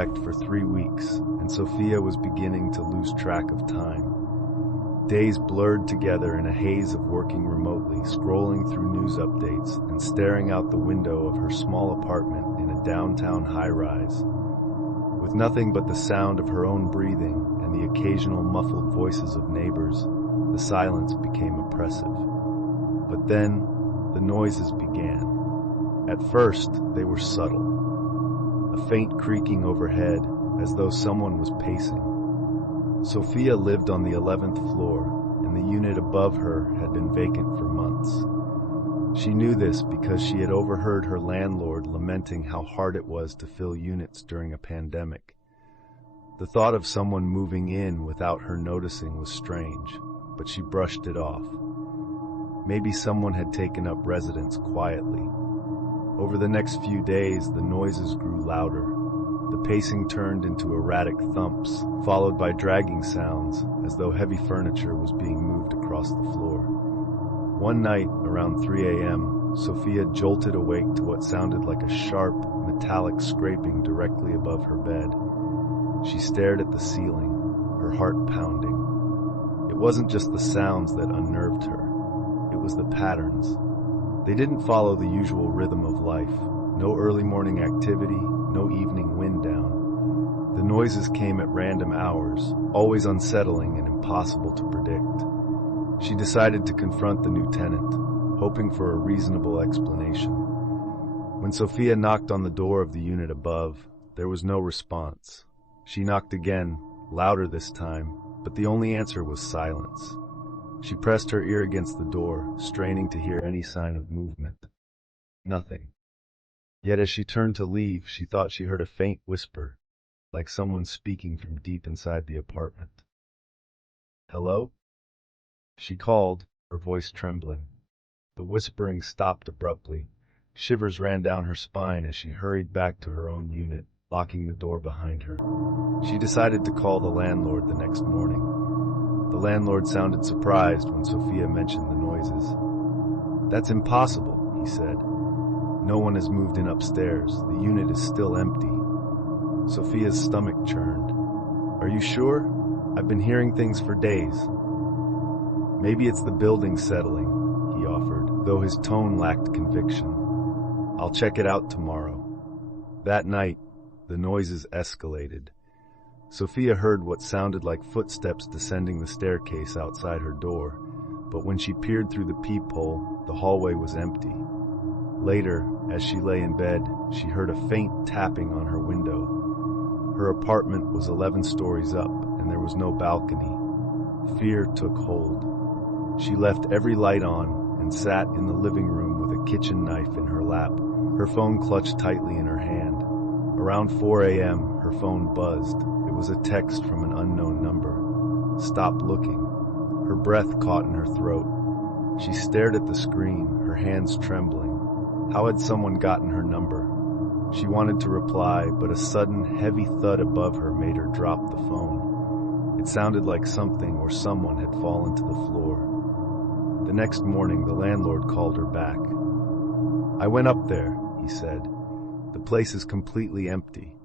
effect for 3 weeks, and Sophia was beginning to lose track of time. Days blurred together in a haze of working remotely, scrolling through news updates, and staring out the window of her small apartment in a downtown high-rise. With nothing but the sound of her own breathing and the occasional muffled voices of neighbors, the silence became oppressive. But then, the noises began. At first, they were subtle. A faint creaking overhead, as though someone was pacing. Sophia lived on the 11th floor, and the unit above her had been vacant for months. She knew this because she had overheard her landlord lamenting how hard it was to fill units during a pandemic. The thought of someone moving in without her noticing was strange, but she brushed it off. Maybe someone had taken up residence quietly. Over the next few days, the noises grew louder. The pacing turned into erratic thumps, followed by dragging sounds, as though heavy furniture was being moved across the floor. One night, around 3 a.m., Sophia jolted awake to what sounded like a sharp, metallic scraping directly above her bed. She stared at the ceiling, her heart pounding. It wasn't just the sounds that unnerved her. It was the patterns. They didn't follow the usual rhythm of life. No early morning activity, no evening wind down. The noises came at random hours, always unsettling and impossible to predict. She decided to confront the new tenant, hoping for a reasonable explanation. When Sophia knocked on the door of the unit above, there was no response. She knocked again, louder this time, but the only answer was silence. She pressed her ear against the door, straining to hear any sign of movement. Nothing. Yet as she turned to leave, she thought she heard a faint whisper, like someone speaking from deep inside the apartment. "Hello?" She called, her voice trembling. The whispering stopped abruptly. Shivers ran down her spine as she hurried back to her own unit, locking the door behind her. She decided to call the landlord the next morning. The landlord sounded surprised when Sophia mentioned the noises. "That's impossible," he said. "No one has moved in upstairs. The unit is still empty." Sophia's stomach churned. "Are you sure? I've been hearing things for days." "Maybe it's the building settling," he offered, though his tone lacked conviction. "I'll check it out tomorrow." That night, the noises escalated. Sophia heard what sounded like footsteps descending the staircase outside her door, but when she peered through the peephole, the hallway was empty. Later, as she lay in bed, she heard a faint tapping on her window. Her apartment was 11 stories up, and there was no balcony. Fear took hold. She left every light on and sat in the living room with a kitchen knife in her lap, her phone clutched tightly in her hand. Around 4 a.m., her phone buzzed. It was a text from an unknown number. "Stop looking." Her breath caught in her throat. She stared at the screen, her hands trembling. How had someone gotten her number? She wanted to reply, but a sudden, heavy thud above her made her drop the phone. It sounded like something or someone had fallen to the floor. The next morning, the landlord called her back. "I went up there," he said. "The place is completely empty.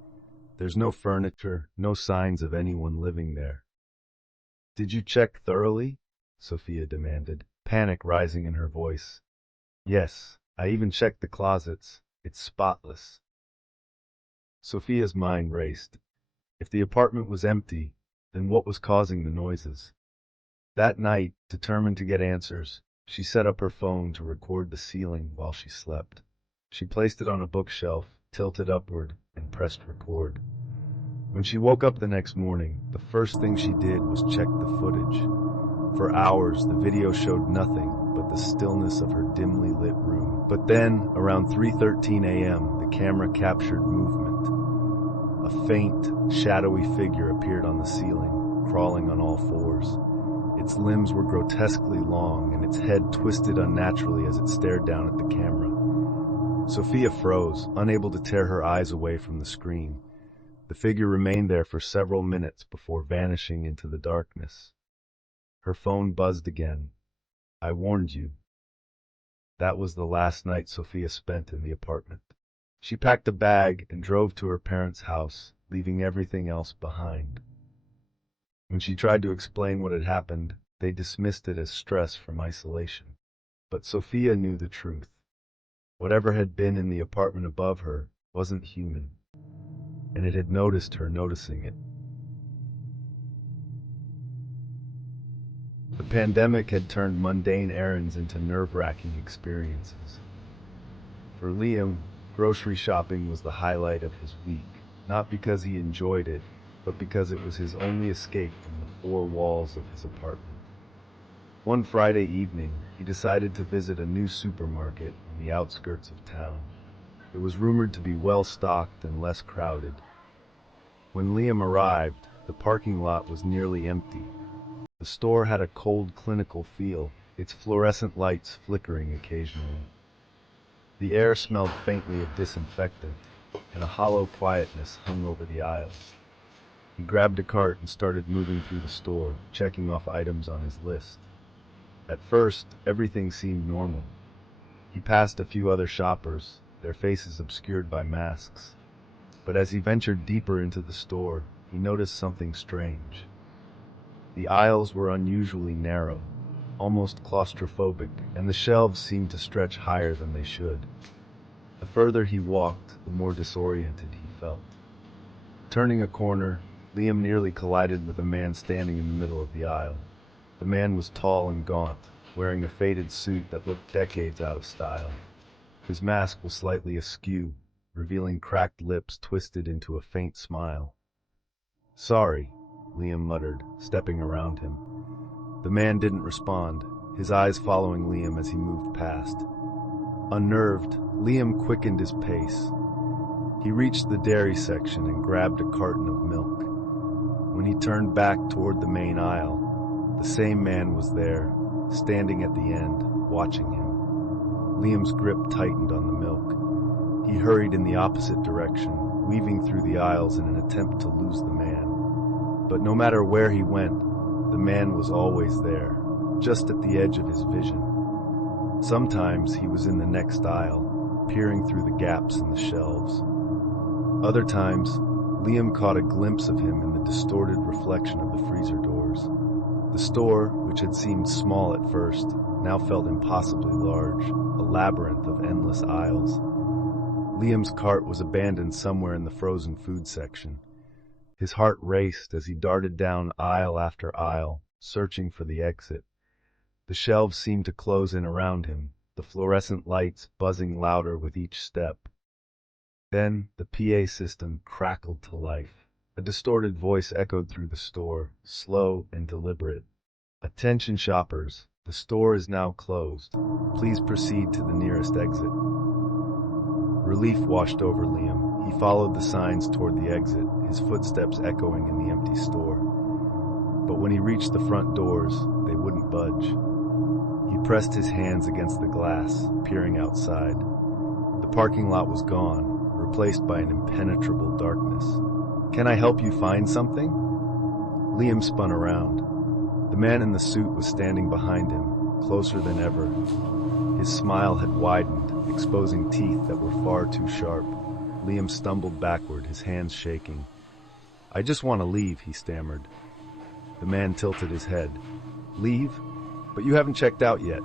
There's no furniture, no signs of anyone living there." "Did you check thoroughly?" Sophia demanded, panic rising in her voice. "Yes, I even checked the closets. It's spotless." Sophia's mind raced. If the apartment was empty, then what was causing the noises? That night, determined to get answers, she set up her phone to record the ceiling while she slept. She placed it on a bookshelf, tilted upward, and pressed record. When she woke up the next morning, the first thing she did was check the footage. For hours, the video showed nothing but the stillness of her dimly lit room. But then, around 3:13 a.m., the camera captured movement. A faint, shadowy figure appeared on the ceiling, crawling on all fours. Its limbs were grotesquely long, and its head twisted unnaturally as it stared down at the camera. Sophia froze, unable to tear her eyes away from the screen. The figure remained there for several minutes before vanishing into the darkness. Her phone buzzed again. "I warned you." That was the last night Sophia spent in the apartment. She packed a bag and drove to her parents' house, leaving everything else behind. When she tried to explain what had happened, they dismissed it as stress from isolation. But Sophia knew the truth. Whatever had been in the apartment above her wasn't human, and it had noticed her noticing it. The pandemic had turned mundane errands into nerve-wracking experiences. For Liam, grocery shopping was the highlight of his week, not because he enjoyed it, but because it was his only escape from the four walls of his apartment. One Friday evening, he decided to visit a new supermarket on the outskirts of town. It was rumored to be well-stocked and less crowded. When Liam arrived, the parking lot was nearly empty. The store had a cold, clinical feel, its fluorescent lights flickering occasionally. The air smelled faintly of disinfectant, and a hollow quietness hung over the aisles. He grabbed a cart and started moving through the store, checking off items on his list. At first, everything seemed normal. He passed a few other shoppers, their faces obscured by masks. But as he ventured deeper into the store, he noticed something strange. The aisles were unusually narrow, almost claustrophobic, and the shelves seemed to stretch higher than they should. The further he walked, the more disoriented he felt. Turning a corner, Liam nearly collided with a man standing in the middle of the aisle. The man was tall and gaunt, wearing a faded suit that looked decades out of style. His mask was slightly askew, revealing cracked lips twisted into a faint smile. "Sorry," Liam muttered, stepping around him. The man didn't respond, his eyes following Liam as he moved past. Unnerved, Liam quickened his pace. He reached the dairy section and grabbed a carton of milk. When he turned back toward the main aisle, the same man was there, standing at the end, watching him. Liam's grip tightened on the milk. He hurried in the opposite direction, weaving through the aisles in an attempt to lose the man. But no matter where he went, the man was always there, just at the edge of his vision. Sometimes he was in the next aisle, peering through the gaps in the shelves. Other times, Liam caught a glimpse of him in the distorted reflection of the freezer doors. The store, which had seemed small at first, now felt impossibly large, a labyrinth of endless aisles. Liam's cart was abandoned somewhere in the frozen food section. His heart raced as he darted down aisle after aisle, searching for the exit. The shelves seemed to close in around him, the fluorescent lights buzzing louder with each step. Then the PA system crackled to life. A distorted voice echoed through the store, slow and deliberate. "Attention shoppers, the store is now closed. Please proceed to the nearest exit." Relief washed over Liam. He followed the signs toward the exit, his footsteps echoing in the empty store. But when he reached the front doors, they wouldn't budge. He pressed his hands against the glass, peering outside. The parking lot was gone, replaced by an impenetrable darkness. "Can I help you find something?" Liam spun around. The man in the suit was standing behind him, closer than ever. His smile had widened, exposing teeth that were far too sharp. Liam stumbled backward, his hands shaking. "I just want to leave," he stammered. The man tilted his head. "Leave? But you haven't checked out yet."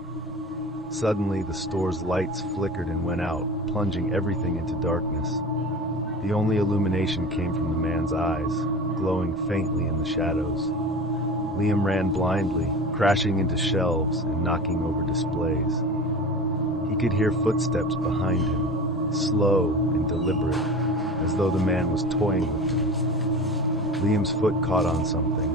Suddenly, the store's lights flickered and went out, plunging everything into darkness. The only illumination came from the man's eyes, glowing faintly in the shadows. Liam ran blindly, crashing into shelves and knocking over displays. He could hear footsteps behind him, slow and deliberate, as though the man was toying with him. Liam's foot caught on something,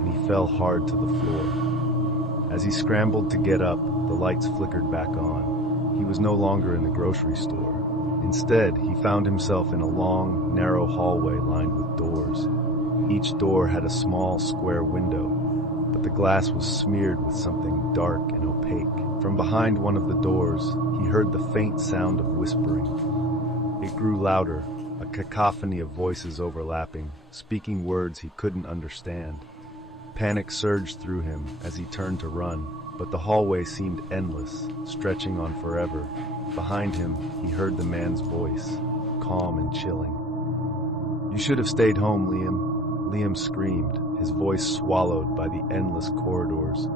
and he fell hard to the floor. As he scrambled to get up, the lights flickered back on. He was no longer in the grocery store. Instead, he found himself in a long, narrow hallway lined with doors. Each door had a small, square window, but the glass was smeared with something dark and opaque. From behind one of the doors, he heard the faint sound of whispering. It grew louder, a cacophony of voices overlapping, speaking words he couldn't understand. Panic surged through him as he turned to run, but the hallway seemed endless, stretching on forever. Behind him, he heard the man's voice. calm and chilling. "You should have stayed home, Liam," Liam screamed, his voice swallowed by the endless corridors